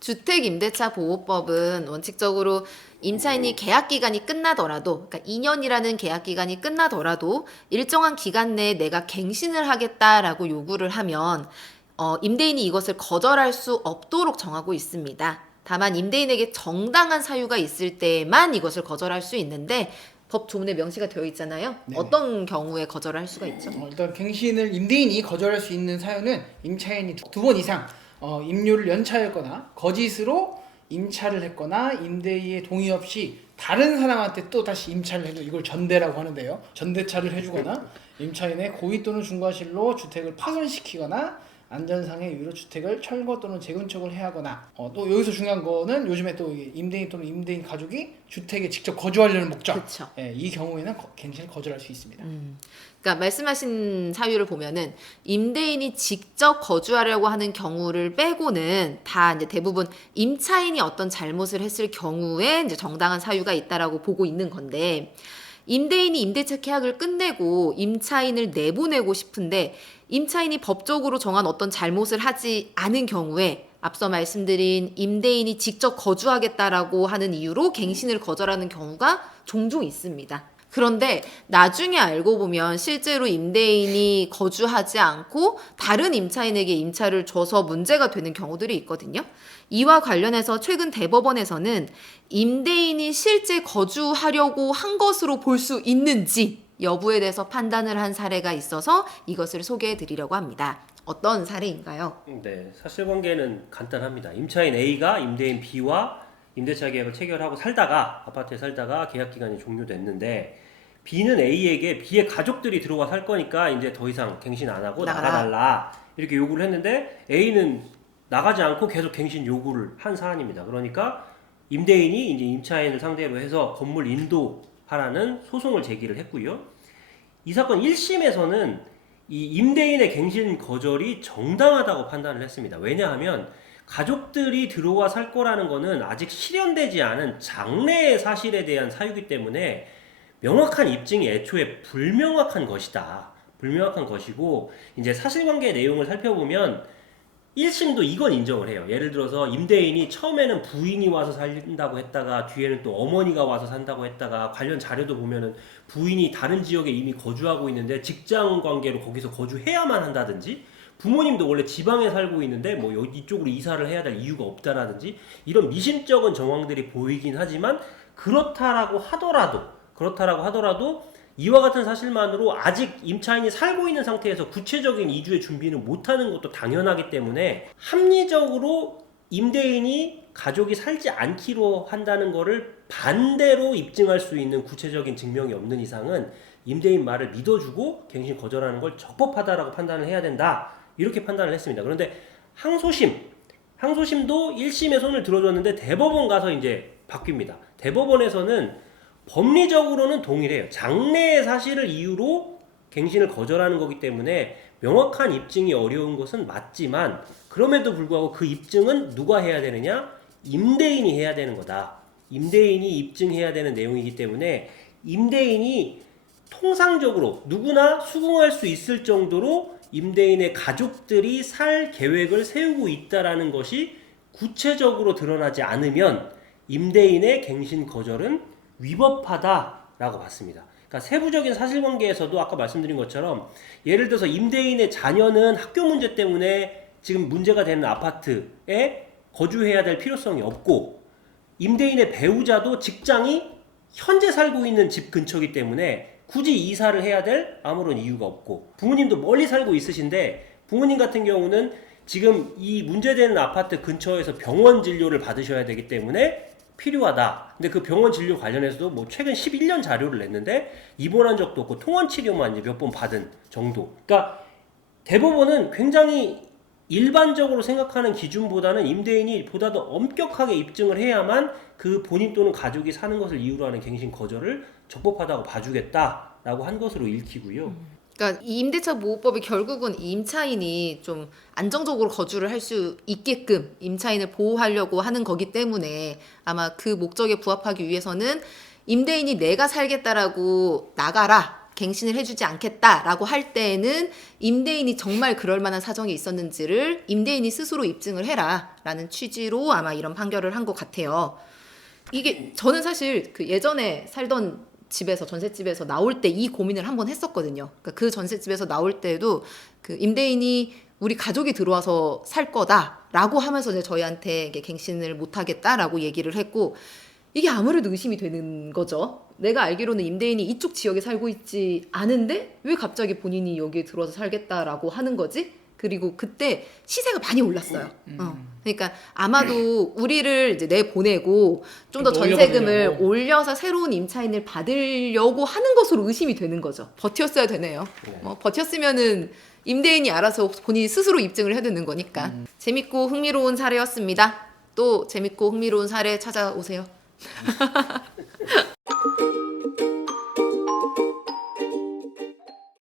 주택임대차보호법은 원칙적으로 임차인이 계약 기간이 끝나더라도, 그러니까 2년이라는 계약 기간이 끝나더라도 일정한 기간 내에 내가 갱신을 하겠다라고 요구를 하면 임대인이 이것을 거절할 수 없도록 정하고 있습니다. 다만 임대인에게 정당한 사유가 있을 때만 이것을 거절할 수 있는데 법 조문에 명시가 되어 있잖아요. 네. 어떤 경우에 거절할 수가 있죠? 일단 갱신을 임대인이 거절할 수 있는 사유는 임차인이 두 번 이상 임료를 연차했거나 거짓으로 임차를 했거나 임대인의 동의 없이 다른 사람한테 또 다시 임차를 해도 이걸 전대라고 하는데요. 전대차를 해주거나 임차인의 고의 또는 중과실로 주택을 파손시키거나 안전상의 이유로 주택을 철거 또는 재건축을 해야 하거나 또 여기서 중요한 거는 요즘에 또 임대인 또는 임대인 가족이 주택에 직접 거주하려는 목적 그쵸. 이 경우에는 갱신을 거절할 수 있습니다. 그러니까 말씀하신 사유를 보면은 임대인이 직접 거주하려고 하는 경우를 빼고는 다 이제 대부분 임차인이 어떤 잘못을 했을 경우에 이제 정당한 사유가 있다라고 보고 있는 건데, 임대인이 임대차 계약을 끝내고 임차인을 내보내고 싶은데 임차인이 법적으로 정한 어떤 잘못을 하지 않은 경우에 앞서 말씀드린 임대인이 직접 거주하겠다라고 하는 이유로 갱신을 거절하는 경우가 종종 있습니다. 그런데 나중에 알고 보면 실제로 임대인이 거주하지 않고 다른 임차인에게 임차를 줘서 문제가 되는 경우들이 있거든요. 이와 관련해서 최근 대법원에서는 임대인이 실제 거주하려고 한 것으로 볼 수 있는지 여부에 대해서 판단을 한 사례가 있어서 이것을 소개해 드리려고 합니다. 어떤 사례인가요? 네, 사실관계는 간단합니다. 임차인 A가 임대인 B와 임대차 계약을 체결하고 살다가 아파트에 살다가 계약 기간이 종료됐는데 B는 A에게 B의 가족들이 들어와 살 거니까 이제 더 이상 갱신 안 하고 나가달라 이렇게 요구를 했는데 A는 나가지 않고 계속 갱신 요구를 한 사안입니다. 그러니까 임대인이 이제 임차인을 상대로 해서 건물 인도하라는 소송을 제기를 했고요. 이 사건 1심에서는 이 임대인의 갱신 거절이 정당하다고 판단을 했습니다. 왜냐하면 가족들이 들어와 살 거라는 거는 아직 실현되지 않은 장래의 사실에 대한 사유이기 때문에 명확한 입증이 애초에 불명확한 것이다. 불명확한 것이고 이제 사실관계 내용을 살펴보면 1심도 이건 인정을 해요. 예를 들어서 임대인이 처음에는 부인이 와서 산다고 했다가 뒤에는 또 어머니가 와서 산다고 했다가 관련 자료도 보면은 부인이 다른 지역에 이미 거주하고 있는데 직장 관계로 거기서 거주해야만 한다든지 부모님도 원래 지방에 살고 있는데 뭐 이쪽으로 이사를 해야 될 이유가 없다라든지 이런 미심쩍은 정황들이 보이긴 하지만 그렇다라고 하더라도 이와 같은 사실만으로 아직 임차인이 살고 있는 상태에서 구체적인 이주의 준비는 못하는 것도 당연하기 때문에 합리적으로 임대인이 가족이 살지 않기로 한다는 것을 반대로 입증할 수 있는 구체적인 증명이 없는 이상은 임대인 말을 믿어주고 갱신 거절하는 걸 적법하다라고 판단을 해야 된다 이렇게 판단을 했습니다. 그런데 항소심도 1심에 손을 들어줬는데 대법원 가서 이제 바뀝니다. 대법원에서는 법리적으로는 동일해요. 장래의 사실을 이유로 갱신을 거절하는 거기 때문에 명확한 입증이 어려운 것은 맞지만 그럼에도 불구하고 그 입증은 누가 해야 되느냐? 임대인이 해야 되는 거다. 임대인이 입증해야 되는 내용이기 때문에 임대인이 통상적으로 누구나 수긍할 수 있을 정도로 임대인의 가족들이 살 계획을 세우고 있다라는 것이 구체적으로 드러나지 않으면 임대인의 갱신 거절은 위법하다라고 봤습니다. 그러니까 세부적인 사실관계에서도 아까 말씀드린 것처럼 예를 들어서 임대인의 자녀는 학교 문제 때문에 지금 문제가 되는 아파트에 거주해야 될 필요성이 없고 임대인의 배우자도 직장이 현재 살고 있는 집 근처이기 때문에 굳이 이사를 해야 될 아무런 이유가 없고 부모님도 멀리 살고 있으신데 부모님 같은 경우는 지금 이 문제되는 아파트 근처에서 병원 진료를 받으셔야 되기 때문에 필요하다. 근데 그 병원 진료 관련해서도 뭐 최근 11년 자료를 냈는데 입원한 적도 없고 통원 치료만 이제 몇 번 받은 정도. 그러니까 대법원은 굉장히 일반적으로 생각하는 기준보다는 임대인이 보다 더 엄격하게 입증을 해야만 그 본인 또는 가족이 사는 것을 이유로 하는 갱신 거절을 적법하다고 봐주겠다라고 한 것으로 읽히고요. 그러니까 이 임대차 보호법이 결국은 임차인이 좀 안정적으로 거주를 할 수 있게끔 임차인을 보호하려고 하는 거기 때문에 아마 그 목적에 부합하기 위해서는 임대인이 내가 살겠다라고 나가라, 갱신을 해주지 않겠다라고 할 때는 임대인이 정말 그럴 만한 사정이 있었는지를 임대인이 스스로 입증을 해라라는 취지로 아마 이런 판결을 한 것 같아요. 이게 저는 사실 그 예전에 살던 집에서 전셋집에서 나올 때 이 고민을 한번 했었거든요. 그러니까 그 전셋집에서 나올 때도 그 임대인이 우리 가족이 들어와서 살 거다라고 하면서 이제 저희한테 이게 갱신을 못 하겠다라고 얘기를 했고 이게 아무래도 의심이 되는 거죠. 내가 알기로는 임대인이 이쪽 지역에 살고 있지 않은데 왜 갑자기 본인이 여기에 들어와서 살겠다라고 하는 거지? 그리고 그때 시세가 많이 올랐어요. 그러니까 아마도 우리를 이제 내보내고 좀 더 좀 전세금을 올려보려고. 올려서 새로운 임차인을 받으려고 하는 것으로 의심이 되는 거죠. 버텼어야 되네요. 버텼으면은 임대인이 알아서 본인이 스스로 입증을 해야 되는 거니까. 재밌고 흥미로운 사례였습니다. 또 재밌고 흥미로운 사례 찾아오세요.